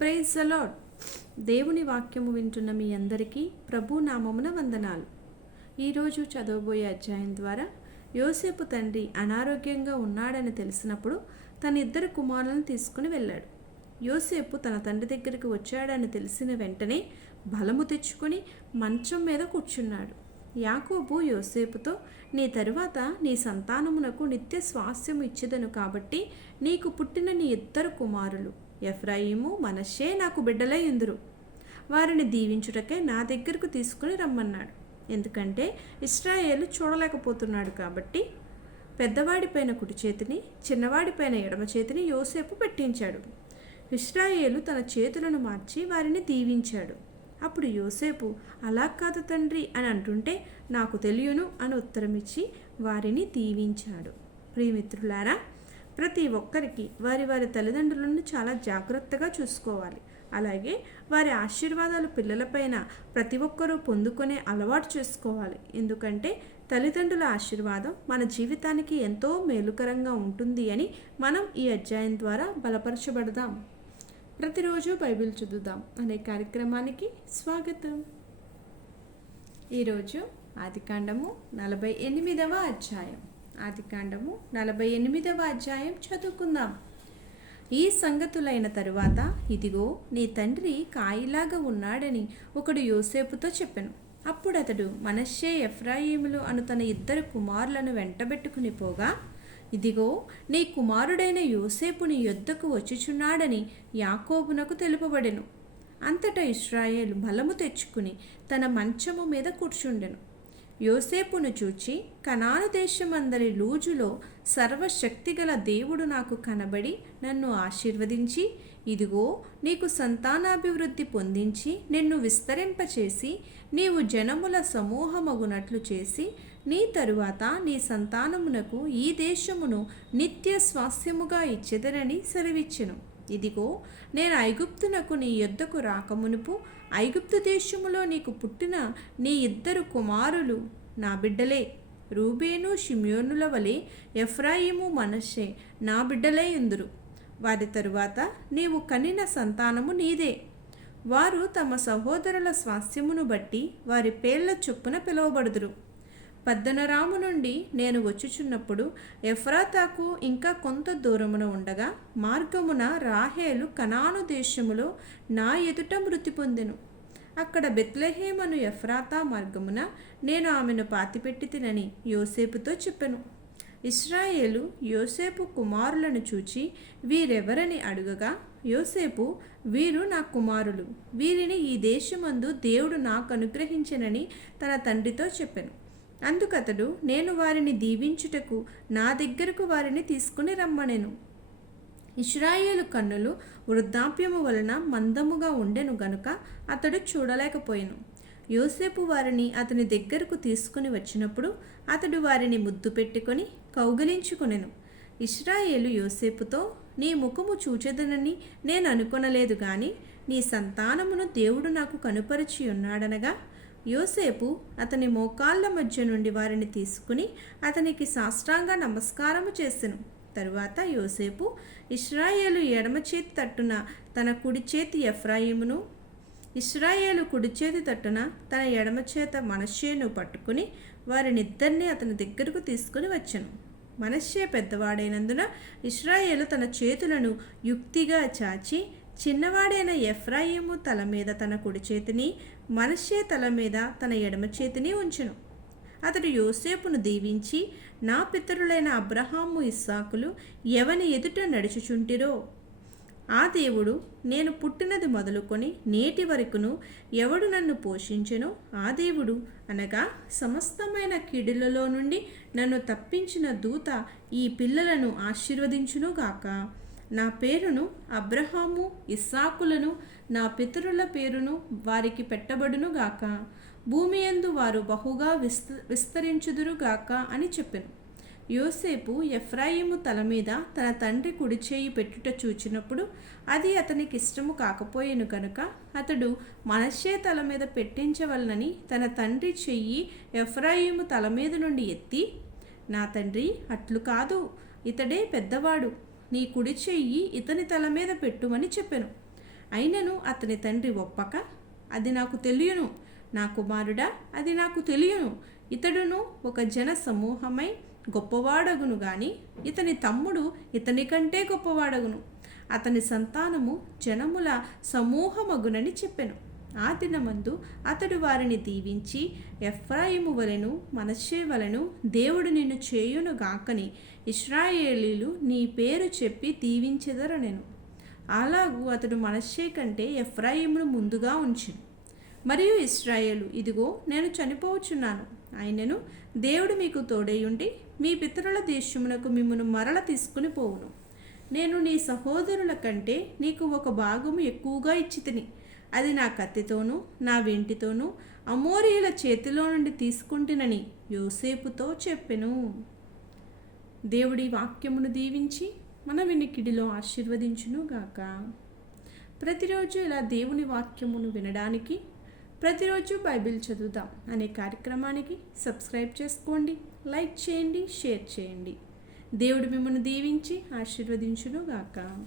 Praise అలాడ్ దేవుని వాక్యము వింటున్న మీ అందరికీ ప్రభు నామమున వందనాలు. ఈరోజు చదవబోయే అధ్యాయం ద్వారా యోసేపు తండ్రి అనారోగ్యంగా ఉన్నాడని తెలిసినప్పుడు తన ఇద్దరు కుమారులను తీసుకుని వెళ్ళాడు. యోసేపు తన తండ్రి దగ్గరికి వచ్చాడని తెలిసిన వెంటనే బలము తెచ్చుకొని మంచం మీద కూర్చున్నాడు. యాకోబు యోసేపుతో నీ తరువాత నీ సంతానమునకు నిత్య స్వాస్థ్యము ఇచ్చేదను కాబట్టి నీకు పుట్టిన నీ ఇద్దరు కుమారులు. ఎఫ్రాయిము మనషే నాకు బిడ్డలై ఇందురు వారిని దీవించుటకే నా దగ్గరకు తీసుకుని రమ్మన్నాడు. ఎందుకంటే ఇస్రాయేలు చూడలేకపోతున్నాడు కాబట్టి పెద్దవాడిపైన కుడి చేతిని చిన్నవాడిపైన ఎడమ చేతిని యోసేపు పెట్టించాడు. ఇస్రాయేలు తన చేతులను మార్చి వారిని దీవించాడు. అప్పుడు యోసేపు అలా కాదు తండ్రి అని అంటుంటే నాకు తెలియను అని ఉత్తరమిచ్చి వారిని దీవించాడు. ప్రియమిత్రులారా ప్రతి ఒక్కరికి వారి వారి తల్లిదండ్రులను చాలా జాగ్రత్తగా చూసుకోవాలి. అలాగే వారి ఆశీర్వాదాలు పిల్లలపైన ప్రతి ఒక్కరూ పొందుకునే అలవాటు చేసుకోవాలి. ఎందుకంటే తల్లిదండ్రుల ఆశీర్వాదం మన జీవితానికి ఎంతో మేలుకరంగా ఉంటుంది అని మనం ఈ అధ్యాయం ద్వారా బలపరచబడదాం. ప్రతిరోజు బైబిల్ చదువుదాం అనే కార్యక్రమానికి స్వాగతం. ఈరోజు ఆదికాండము నలభై ఎనిమిదవ అధ్యాయం. ఆదికాండము నలభై ఎనిమిదవ అధ్యాయం చదువుకుందాం. ఈ సంగతులైన తరువాత ఇదిగో నీ తండ్రి కాయిలాగా ఉన్నాడని ఒకడు యోసేపుతో చెప్పాను. అప్పుడు అతడు మనశ్శే ఎఫ్రాయిములు అను తన ఇద్దరు కుమారులను వెంటబెట్టుకుని పోగా ఇదిగో నీ కుమారుడైన యోసేపుని యుద్ధకు యొద్దకు వచ్చుచున్నాడని యాకోబునకు తెలుపబడెను. అంతటా ఇస్రాయేలు బలము తెచ్చుకుని తన మంచము మీద కూర్చుండెను. యోసేపును చూచి కనాను దేశమందరి లూజులో సర్వశక్తిగల దేవుడు నాకు కనబడి నన్ను ఆశీర్వదించి ఇదిగో నీకు సంతానాభివృద్ధి పొందించి నిన్ను విస్తరింపచేసి నీవు జనముల సమూహమగునట్లు చేసి నీ తరువాత నీ సంతానమునకు ఈ దేశమును నిత్య స్వాస్థ్యముగా ఇచ్చెదరని సెలవిచ్చెను. ఇదిగో నేను ఐగుప్తునకు నీ యొద్దకు రాకమునుపు ఐగుప్తు దేశములో నీకు పుట్టిన నీ ఇద్దరు కుమారులు నా బిడ్డలే. రూబేను షిమ్యోనుల వలె ఎఫ్రాయిము మనషే నా బిడ్డలే ఇందురు వారి తరువాత నీవు కనిన సంతానము నీదే. వారు తమ సహోదరుల స్వాస్థ్యమును బట్టి వారి పేర్ల చొప్పున పిలువబడుదురు. పద్దనరాము నుండి నేను వచ్చుచున్నప్పుడు ఎఫ్రాతాకు ఇంకా కొంత దూరమున ఉండగా మార్గమున రాహేలు కనాను దేశములో నా ఎదుట మృతి పొందెను. అక్కడ బెత్లెహేమను ఎఫ్రాతా మార్గమున నేను ఆమెను పాతిపెట్టి తినని యోసేపుతో చెప్పెను. ఇస్రాయేలు యోసేపు కుమారులను చూచి వీరెవరని అడుగగా యోసేపు వీరు నా కుమారులు. వీరిని ఈ దేశమందు దేవుడు నాకు అనుగ్రహించనని తన తండ్రితో చెప్పాను. అందుకతడు నేను వారిని దీవించుటకు నా దగ్గరకు వారిని తీసుకుని రమ్మనెను. ఇస్రాయేలు కన్నులు వృద్ధాప్యము వలన మందముగా ఉండెను గనుక అతడు చూడలేకపోయాను. యోసేపు వారిని అతని దగ్గరకు తీసుకుని వచ్చినప్పుడు అతడు వారిని ముద్దు పెట్టుకొని కౌగిలించుకొనెను. ఇస్రాయేలు యోసేపుతో నీ ముఖము చూచెదనని నేను అనుకొనలేదు కానీ నీ సంతానమును దేవుడు నాకు కనుపరిచి ఉన్నాడనగా యోసేపు అతని మోకాళ్ళ మధ్య నుండి వారిని తీసుకుని అతనికి సాష్టాంగ నమస్కారము చేసెను. తరువాత యోసేపు ఇస్రాయేలు ఎడమ చేతి తట్టున తన కుడి చేతి ఎఫ్రాయిమును ఇస్రాయేలు కుడి చేతి తట్టున తన ఎడమ చేత మనషేను పట్టుకుని వారినిద్దరినీ అతని దగ్గరకు తీసుకుని వచ్చాను. మనశ్శే పెద్దవాడైనందున ఇస్రాయేలు తన చేతులను యుక్తిగా చాచి చిన్నవాడైన ఎఫ్రాయిము తల మీద తన కుడి చేతిని మనషే తల మీద తన ఎడమ చేతిని ఉంచెను. అతడు యోసేపును దీవించి నా పితరులైన అబ్రహాము ఇస్సాకులు ఎవని ఎదుట నడుచుచుంటిరో? ఆ దేవుడు నేను పుట్టినది మొదలుకొని నేటి వరకును ఎవడు నన్ను పోషించెనో ఆ దేవుడు అనగా సమస్తమైన కీడులలో నుండి నన్ను తప్పించిన దూత ఈ పిల్లలను ఆశీర్వదించునుగాక. నా పేరును అబ్రహాము ఇస్సాకులను నా పితరుల పేరును వారికి పెట్టబడును గాక. భూమి యందు వారు బహుగా విస్త విస్తరించుదురుగాక అని చెప్పెను. యోసేపు ఎఫ్రాయిము తల మీద తన తండ్రి కుడిచేయి పెట్టుట చూచినప్పుడు అది అతనికి ఇష్టము కాకపోయేను కనుక అతడు మనషే తల మీద పెట్టించవలనని తన తండ్రి చెయ్యి ఎఫ్రాయిము తల మీద నుండి ఎత్తి నా తండ్రి అట్లు కాదు ఇతడే పెద్దవాడు నీ కుడి చెయ్యి ఇతని తల మీద పెట్టుమని చెప్పెను. అయినను అతని తండ్రి ఒప్పక అది నాకు తెలియను. నా కుమారుడా అది నాకు తెలియను. ఇతడును ఒక జన సమూహమై గొప్పవాడగును గాని ఇతని తమ్ముడు ఇతని కంటే గొప్పవాడగును. అతని సంతానము జనముల సమూహమగునని చెప్పెను. ఆ దినమందు అతడు వారిని దీవించి ఎఫ్రాయిము వలెను మనషే వలెను దేవుడు నిన్ను చేయును గాకని ఇస్రాయేలీలు నీ పేరు చెప్పి దీవించెదరు నేను అలాగూ అతడు మనషే కంటే ఎఫ్రాయిమును ముందుగా ఉంచును. మరియు ఇస్రాయేలు ఇదిగో నేను చనిపోవచ్చున్నాను. ఆయనను దేవుడు మీకు తోడేయుండి మీ పితరుల దేశమునకు మిమ్మను మరల తీసుకుని పోవును. నేను నీ సహోదరుల కంటే నీకు ఒక భాగము ఎక్కువగా ఇచ్చి తిని అది నా కత్తితోనూ నా వెంటితోనూ అమోరియుల చేతిలో నుండి తీసుకుంటునని యోసేపుతో చెప్పెను. దేవుడి వాక్యమును దీవించి మన వినికిడిలో ఆశీర్వదించునుగాక ప్రతిరోజు ఇలా దేవుని వాక్యమును వినడానికి ప్రతిరోజు బైబిల్ చదువుదాం అనే కార్యక్రమానికి సబ్స్క్రైబ్ చేసుకోండి లైక్ చేయండి షేర్ చేయండి. దేవుడు మిమ్మల్ని దీవించి ఆశీర్వదించును గాక.